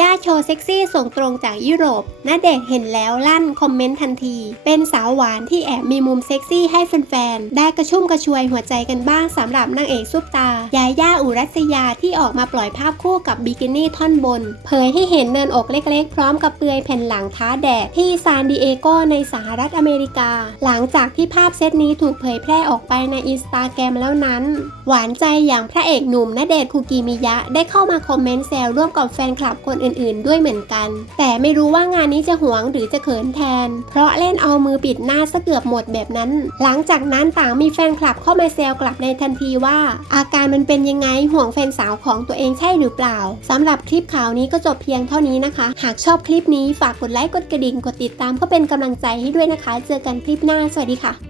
ย่าโชว์เซ็กซี่ส่งตรงจากยุโรปณเดชเห็นแล้วลั่นคอมเมนต์ทันที เป็นสาวหวานที่แอบมีมุมเซ็กซี่ให้แฟนๆ ได้กระชุ่มกระชวยหัวใจกันบ้างสำหรับนางเอกซุปตายาย่าอุรัสยาที่ออกมาปล่อยภาพคู่กับบิกินี่ท่อนบน เผยให้เห็นเนินอกเล็กๆ พร้อมกับเปลือยแผ่นหลังท้าแดดที่ซานดิเอโกในสหรัฐอเมริกา หลังจากที่ภาพเซตนี้ถูกเผยแพร่ออกไปในอินสตาแกรมแล้วนั้น หวานใจอย่างพระเอกหนุ่มณเดชคุกิมิยะได้เข้ามาคอมเมนต์แซวร่วมกับแฟนคลับคนอื่นๆ ด้วยเหมือนกัน แต่ไม่รู้ว่างานนี้จะหวงหรือจะเขินแทน เพราะเล่นเอามือปิดหน้าซะเกือบหมดแบบนั้น หลังจากนั้นต่างมีแฟนคลับเข้ามาแซวกลับในทันทีว่า อาการมันเป็นยังไงห่วงแฟนสาวของตัวเองใช่หรือเปล่าสำหรับคลิปข่าวนี้ก็จบเพียงเท่านี้นะคะ หากชอบคลิปนี้ฝากกดไลค์กดกระดิ่งกดติดตามก็เป็นกำลังใจให้ด้วยนะคะ เจอกันคลิปหน้าสวัสดีค่ะ